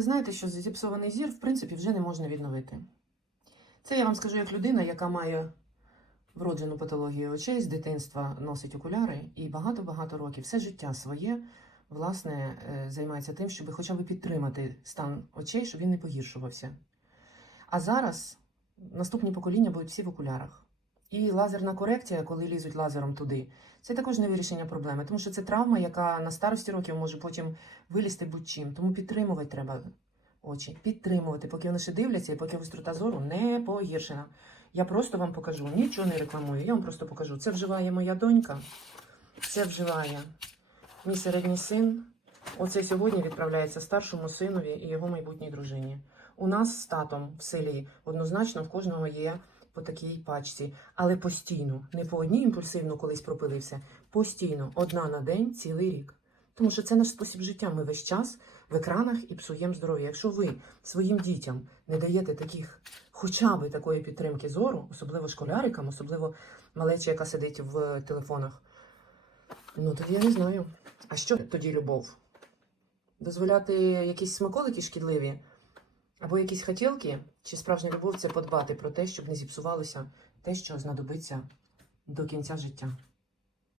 ви знаєте, що зіпсований зір, в принципі, вже не можна відновити. Це я вам скажу як людина, яка має вроджену патологію очей з дитинства носить окуляри і багато-багато років, все життя своє, власне, е, займається тим, щоб хоча б підтримати стан очей, щоб він не погіршувався. А зараз наступні покоління будуть всі в окулярах. І лазерна корекція, коли лізуть лазером туди, це також не вирішення проблеми, тому що це травма, яка на старості років може потім вилізти будь-чим. Тому підтримувати треба очі, підтримувати, поки вони ще дивляться і поки гострота зору не погіршена. Я просто вам покажу, нічого не рекламую, я вам просто покажу. Це вживає моя донька, це вживає мій середній син. Оце сьогодні відправляється старшому синові і його майбутній дружині. У нас з татом в селі однозначно в кожного є по такій пачці, але постійно, не по одній імпульсивно колись пропилився, постійно, одна на день, цілий рік. Тому що це наш спосіб життя. Ми весь час в екранах і псуємо здоров'я. Якщо ви своїм дітям не даєте таких, хоча б такої підтримки зору, особливо школярикам, особливо малечі, яка сидить в телефонах, ну тоді я не знаю. А що тоді любов? Дозволяти якісь смаколики шкідливі або якісь хотілки, чи справжня любов це подбати про те, щоб не зіпсувалося те, що знадобиться до кінця життя.